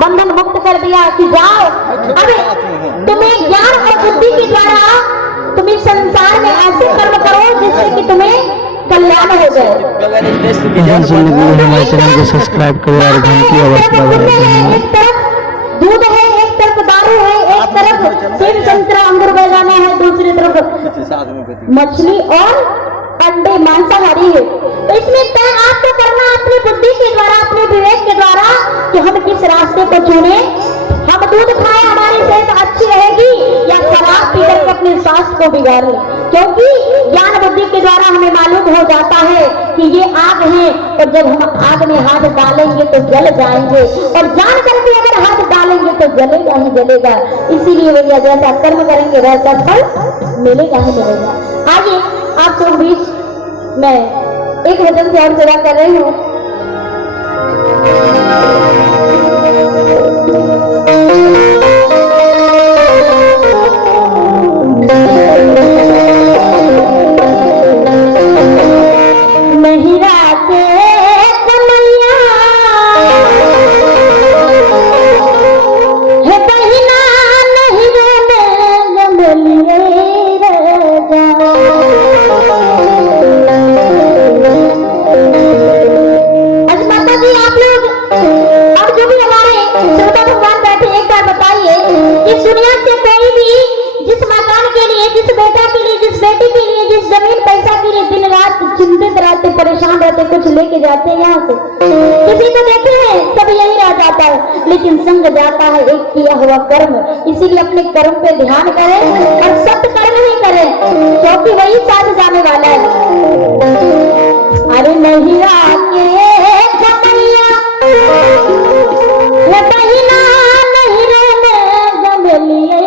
बंधन मुक्त कर दिया कि जाओ अरे तुम्हें ज्ञान और बुद्धि के द्वारा तुम इस संसार में ऐसे कर्म करो जिससे कि तुम्हें कल्याण हो जाए। भजन सुनने के लिए हमारे चैनल को सब्सक्राइब करें और घंटी अवश्य दबाएं। एक तरफ दूध है, एक तरफ दारू है, एक तरफ सेब संतरा अंगूर बेदाना है, दूसरी तरफ मछली और अंडे मांसाहारी है। तो इसमें तय आपको करना अपनी बुद्धि के द्वारा, अपने विवेक के द्वारा कि हम किस रास्ते को चुने। हम दूध खाएं हमारी सेहत अच्छी रहेगी या शराब पीकर अपने स्वास्थ्य को बिगाड़े, क्योंकि ज्ञान बुद्धि के द्वारा हमें मालूम हो जाता है कि ये आग है और जब हम आग में हाथ डालेंगे तो जल जाएंगे, और जान करके अगर हाथ डालेंगे तो जलेगा ही जलेगा। इसीलिए भैया जैसा कर्म करेंगे वैसा फल मिलेगा ही मिलेगा। आइए आप सब बीच मैं एक वचन से और सेवा कर रही हूँ। परेशान रहते, कुछ लेके जाते हैं यहाँ से, किसी को देखे हैं सब यही रह जाता है, लेकिन संग जाता है एक किया हुआ कर्म। इसीलिए अपने कर्म पे ध्यान करें और सत्य कर्म ही करें, क्योंकि वही साथ जाने वाला है। अरे नहीं आके कमैया हे बहिना नहीं रे जमलिए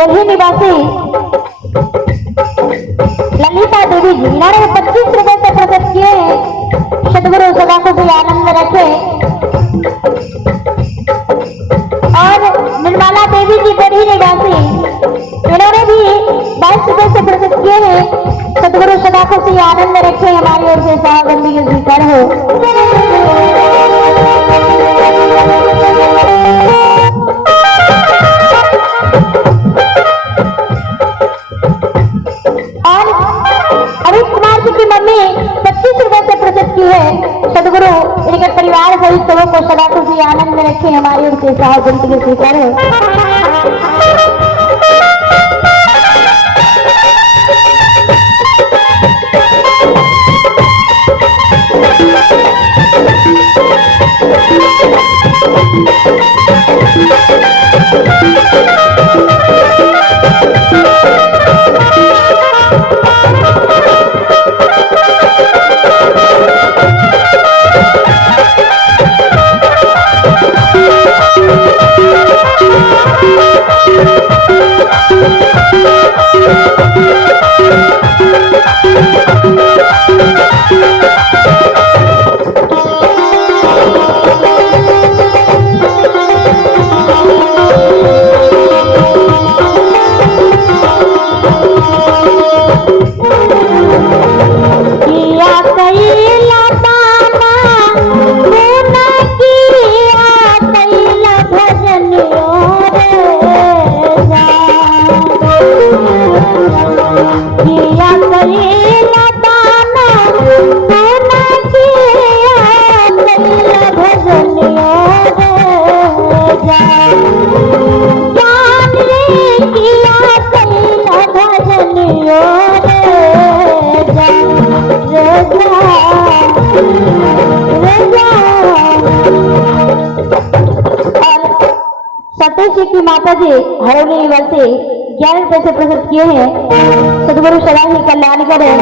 गोल्ही निवासी ललिता देवी जी, इन्होंने 25 रुपए से प्रकट किए हैं। सदगुरु सदा को भी आनंद रखे। और निर्मला देवी जी गोल्ही निवासी, इन्होंने भी 22 रुपए से प्रकट किए हैं। सदगुरु सदा को भी आनंद रखे। हमारी ओर से साहबंदी के स्वीकार हो। अमित कुमार जी की मम्मी 25 रुपए से प्रकट की है। सदगुरु इनके परिवार परिवार सहित सबों को सदा खुशी आनंद में रखे, हमारी उनके साथ जिंदगी स्वीकार हो। सतीश जी की माता जी हरौली निवासी 11 रुपए से प्रस्तुत किए हैं। सदगुरु सदा ही कल्याण करे।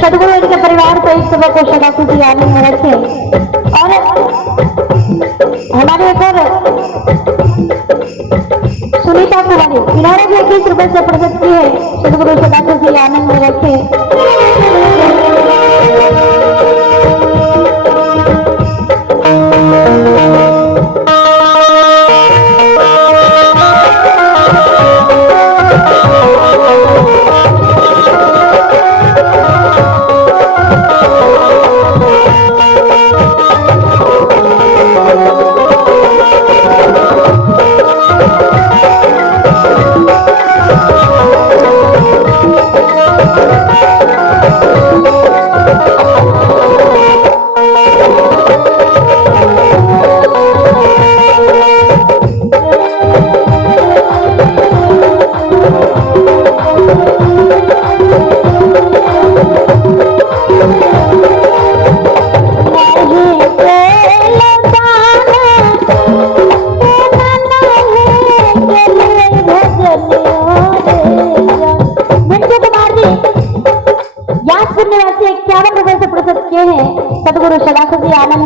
सदगुरु इनके परिवार को इस सुबह को सदा खुशी आनंद में रखे। और हमारे ऊपर सुनीता कुमारी किनारे भी 21 रुपए से प्रस्तुत की है। सदगुरु सदा खुशी आनंद में रखे।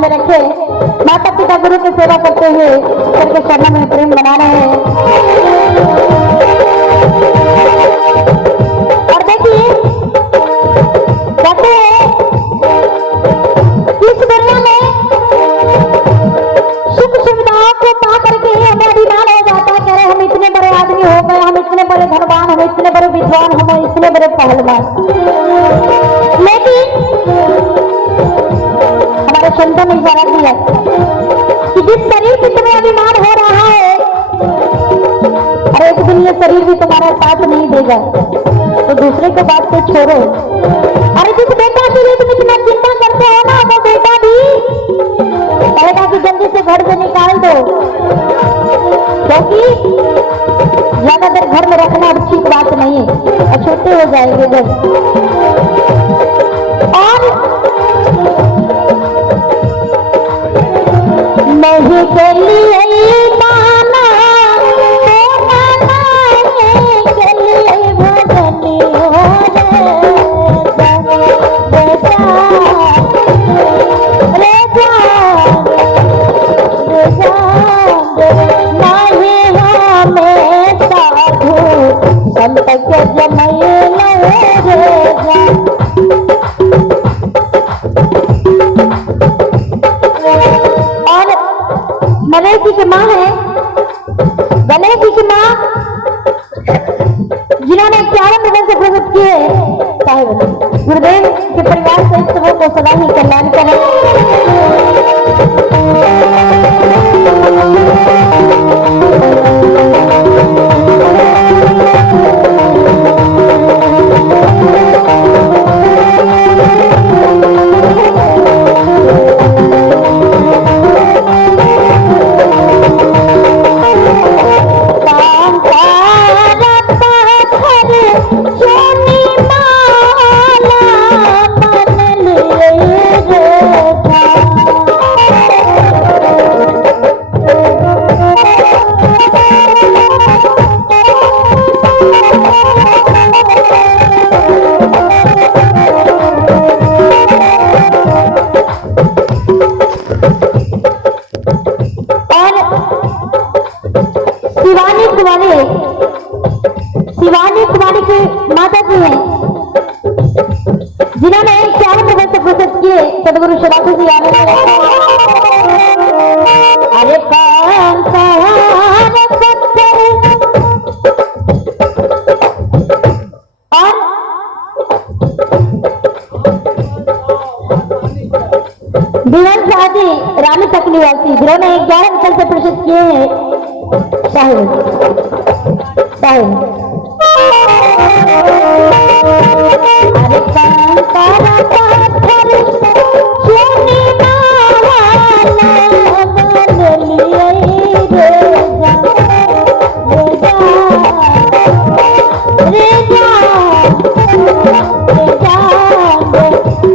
में रखे। माता पिता गुरु की सेवा करते हुए करके शरण में प्रेम बना रहे हैं। और देखिए कहते हैं इस दुनिया में सुख सुविधाओं को पा करके हमें अभिमान हो जाता है। कह रहे हम इतने बड़े आदमी हो गए, हम इतने बड़े धनवान, हम इतने बड़े विद्वान, हम इतने बड़े पहलवान। लेकिन हमारे संतों ने इशारा किया कि जिस शरीर से तुम्हें अभिमान हो रहा है, और एक दिन ये शरीर भी तुम्हारा साथ नहीं देगा, तो दूसरे को बात को छोड़ो। अरे जिस बेटा के लिए तुम इतना चिंता करते हो ना, वो बेटा भी कहेगा कि जल्दी से घर से निकाल दो, क्योंकि ज्यादा देर घर में रखना अच्छी बात नहीं है और छोटे हो जाएंगे घर। और नहीं के लिए माना के लिए भजनी हो रे नहीं हमें साधु संत के जमैले रे गणेश जी की माँ है, गणेश जी की माँ जिन्होंने 11 मिनट से प्रकट किए साहिब गुरुदेव के परिवार से सबों को सदा ही कल्याण करें। शिवानी कुमारी की माता जी हैं, जिन्होंने 51 मिनट से प्रस्तुत किए सदगुरु शिवाजी जी आने लगे। अरे और बिहार शादी रानी तक निवासी, जिन्होंने 11 मिनट से प्रस्तुत किए हैं साहिब साहिब। अरे कांतारा पत्थर सोने वाला बन लिए रे जा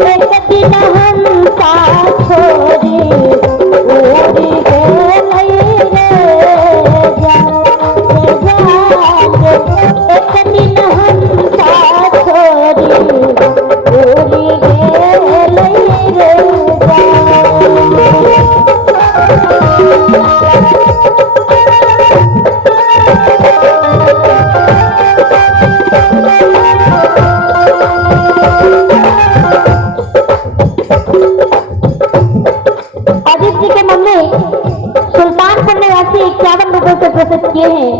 एक दिन हम सा छोड़ी उड़ी गए रे जा एक दिन हम सा छोड़ी उड़ी गए रे जा। अजीत जी के मम्मी सुल्तानपुर निवासी 51 रुपए से प्रस्तुत किए हैं।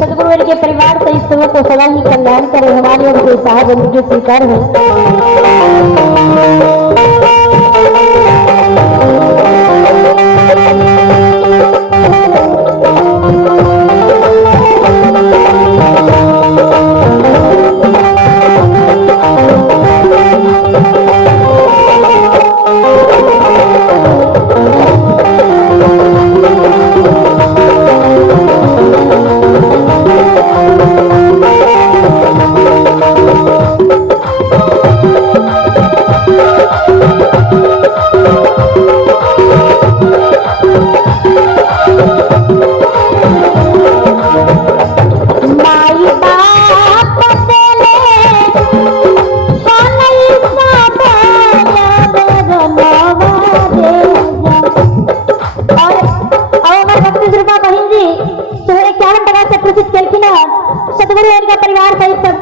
सदगुरु के परिवार से इस समय को सदा ही कल्याण करे, हमारी ओर से साहब उनके स्वीकार है।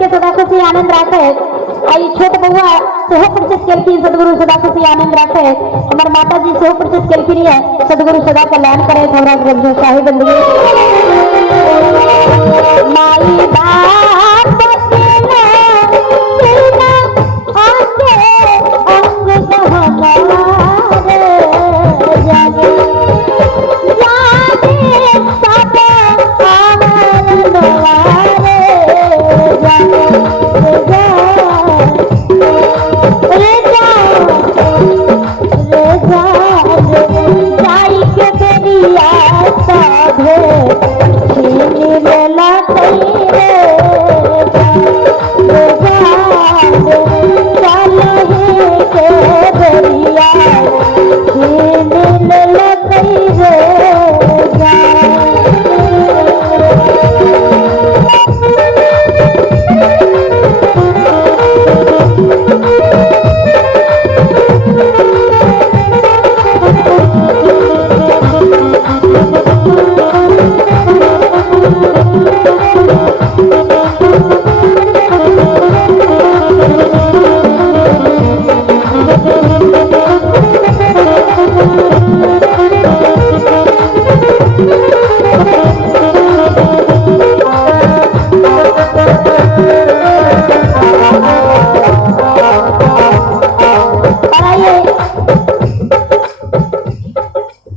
के सदा खुशी आनंद राखे आई छोट बउआ सेहो परिचित केलखिन सदगुरु सदा खुशी आनंद राखे हमार माता जी सेहो परिचित केलखिन है सदगुरु सदा कल्याण करे हमरा के शाही बंदी माई बाप तेना तेना आके अंग हमारे जाने जाने सब आनंद वारे जाने रे जाई के बेरिया साधे छीन लेला तेरे चल ही के बेरिया छीन लेला तेरे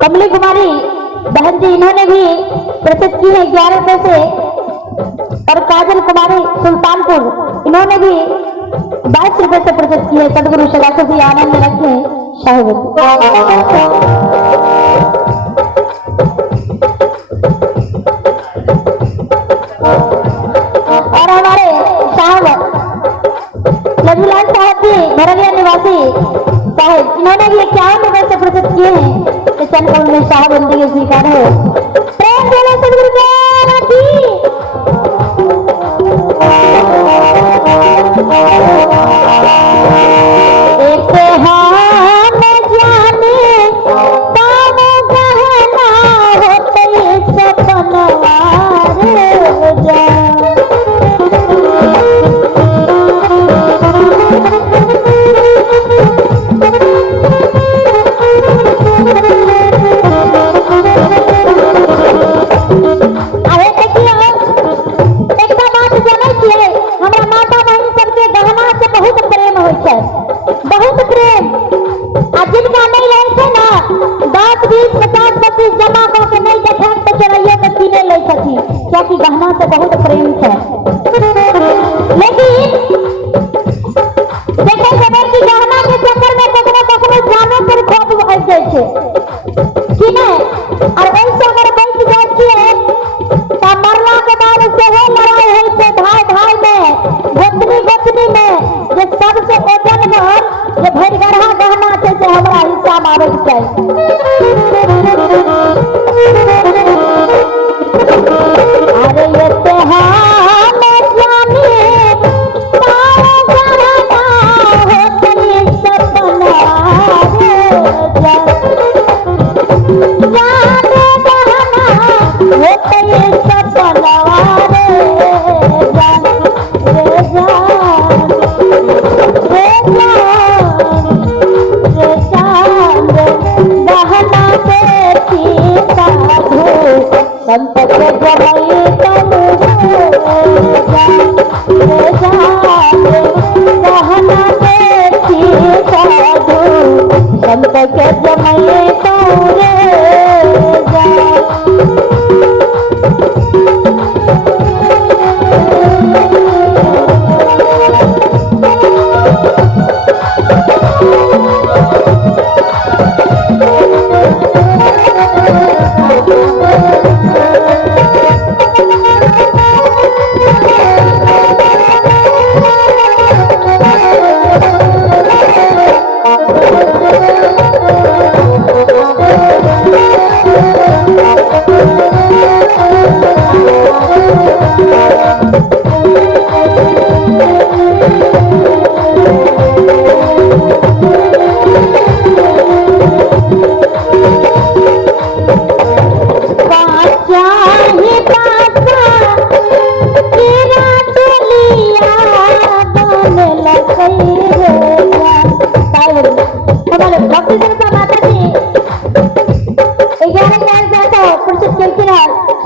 कमली कुमारी बहन जी इन्होंने भी प्रसिद्ध की है 11 रुपए से और काजल कुमारी सुल्तानपुर इन्होंने भी 22 रुपए से प्रसिद्ध की है सदगुरु सदा खुशी आनंद रखे शाहब और हमारे साहब लजूलाल साहब जी भरविया निवासी साहब इन्होंने भी 51 रुपए से प्रसिद्ध किए हैं किचन कौन में शाहबंदी के स्वीकार हो प्रेम बोले सदगुरु देव की एक हाथ जाने काम गहना होते सपना रे जा बहुत प्रेम आ जिनका नहीं रहे थे ना 10 20 50 25 जमा करके नहीं देखे तो चोरैया के पीने ले सकी क्योंकि गहना से बहुत प्रेम है लेकिन देखे जब कि गहना के चक्कर में कखनो जाने पर खोप भर जाए छे कि नहीं और ऐसे अगर बैठ जाए छे तो मरला के बाद से वो लड़ाई होई छे भाई में गोतनी में जे सबसे ओजन भर जे भरगढ़ा गहना छै से हमरा हिस्सा मारे के अरे ये त्योहार जाने तारा गहना होते सपना रे जाने गहना होते सपना संत के जमई तनु गहना देखी साधु संत के जमई तनु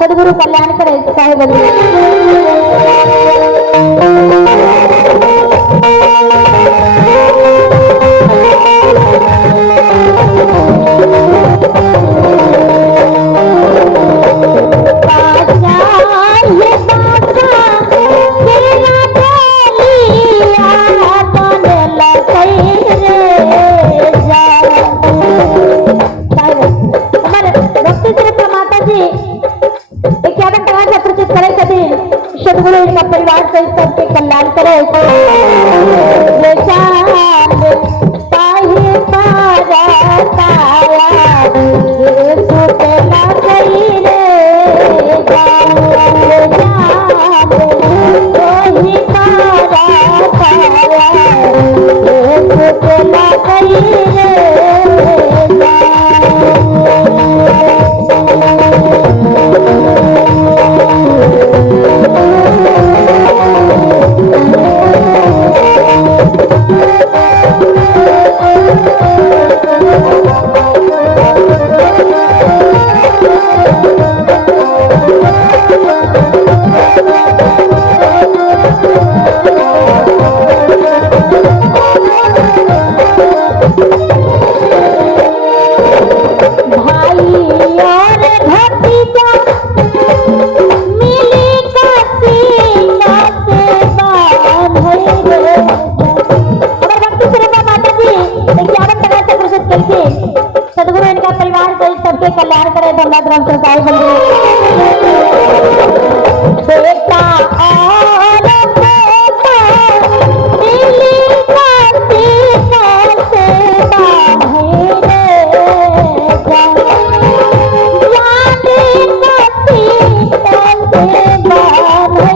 सदगुरु कल्याण करे साहेब सदगुरु इनका परिवार से सबके कल्याण करे सदगुरु इनका परिवार से सबके कल्याण करे धन्यवाद राम सरकार बेटा और बेटा मिली काशी कैसे बांधे यानी काशी कैसे बांधे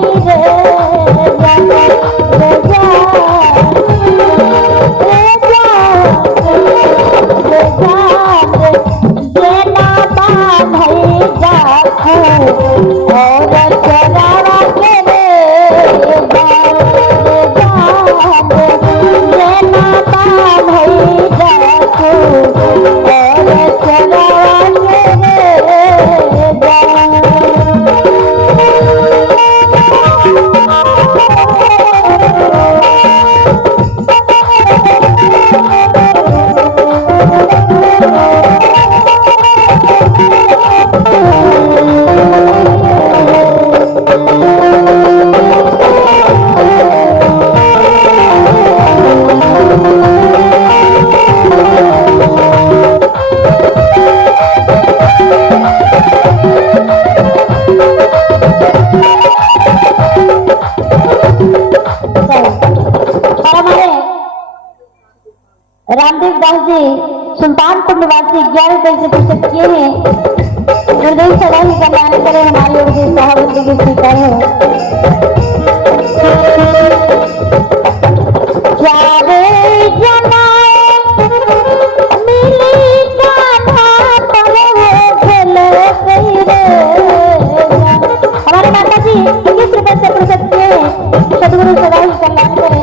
रामदेव दास जी सुल्तानपुर निवासी 11% किए हैं। गुरुदेव सदा ही कल्याण करे हमारे गुरुदेव साहब की स्वीकार है। हमारे माता जी 21% किए हैं। सदगुरु सदा ही कल्याण करे।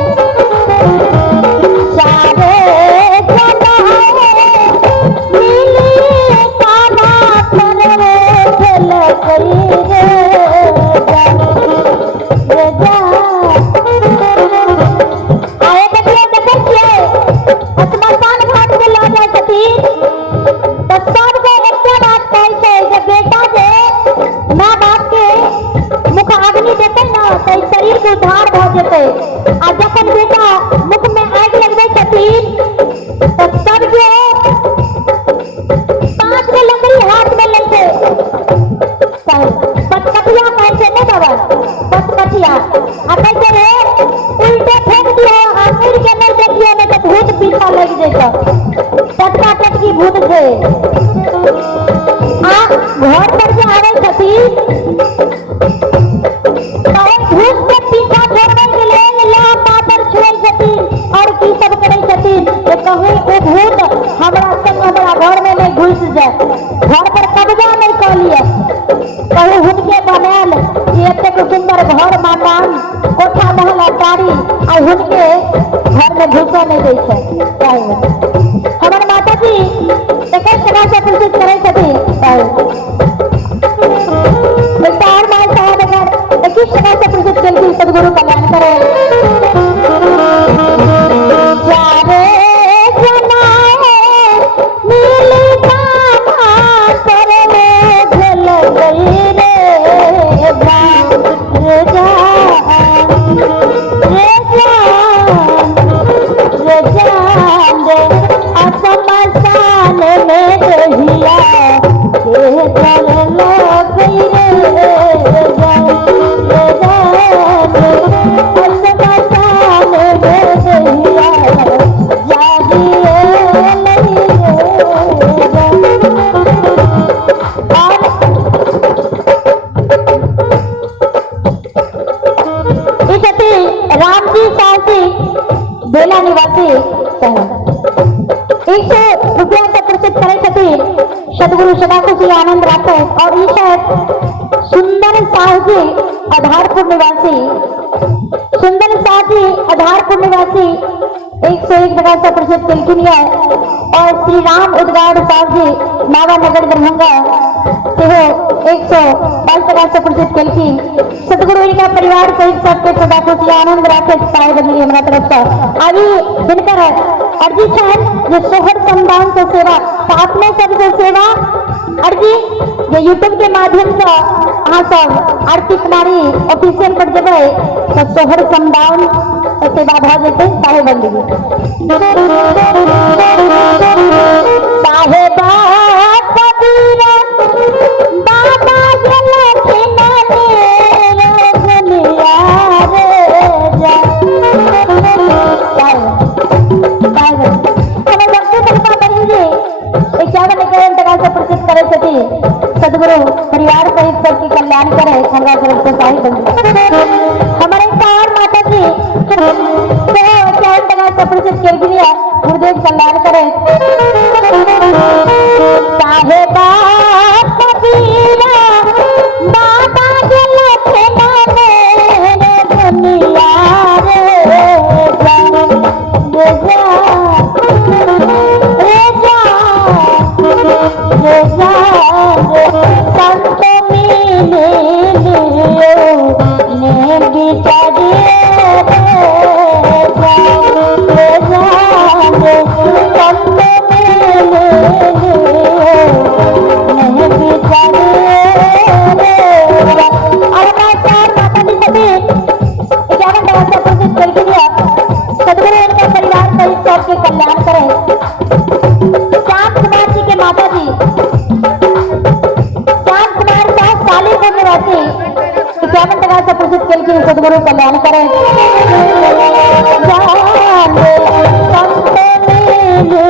शरीर को उधार भ जेते आ जखन बेटा मुख में आग लगबे छथिन तो सब के 5 गो लकड़ी हाथ में लेते पटकटिया कैसे ने बाबा पटकटिया आ कैसे रे उल्टे फेंक दियो आ मुड़ के नहीं देखियो ने तो भूत पीछा लग जेतो टटका टटकी भूत से आ घर पर जे आवे छथिन घर में नहीं घुस जाए घर पर कब्जा नहीं कर लिया कहूँ हुनके बनाल एतेक सुंदर घर मकान कोठा महल अटारी आ हुनके घर में घुसा नहीं दै छै। हमार माता जी देखे सदा से पूछित करे छथिन रामजी साहसी बेला निवासी शहर 100 रुपया से प्रसिद्ध करे खातिर सदगुरु सदाखुशी आनंद राठौर और ई साहब सुंदर साहजी आधारपुर निवासी सुंदर साहजी आधारपुर निवासी 101 टका से प्रसिद्ध तिलकिनिया और श्री राम उद्गार साहब जी नावानगर दरभंगा से 122 टका से प्रसिद्ध तिलकी सतगुरु इनका परिवार सहित सबके सदाखुशी आनंद राखे साहेब बनी हमारा तरफ से अभी दिनकर अर्जी है जो सोहर संदान से सेवा साथ में सबसे सेवा अर्जी ये यूट्यूब के माध्यम से अहाँ सब आरती कुमारी ऑफिशियल पर जब तो सोहर संदान सेवा भा जेते साहेब बंदी साहेबा कबीरा बाबा जलखना रे दुनिया रे जा हमें लगते तलपा बनी जी 51 टका से प्रसिद्ध करे सती सदगुरु परिवार सहित सबकी कल्याण करे खंडा तरफ से साहिब बंदी हमारे सार माता जी 51 टका से प्रसिद्ध गिरगिरिया गुरुदेव कल्याण करे साहेबा कबीरा बाबा जलखना रे दुनिया रे जा संत मिले ने बिचारे संत मिले ने बिचारे और माता जी सभी 51 टका से प्रसिद्ध करके दिया सदगुरु इनका परिवार सहित सबके कल्याण करे श्याम कुमार जी के माता जी श्याम कुमार साहब सालीपुर निवासी 51 टका से प्रसिद्ध करके सदगुरु कल्याण करे जाने संत मिले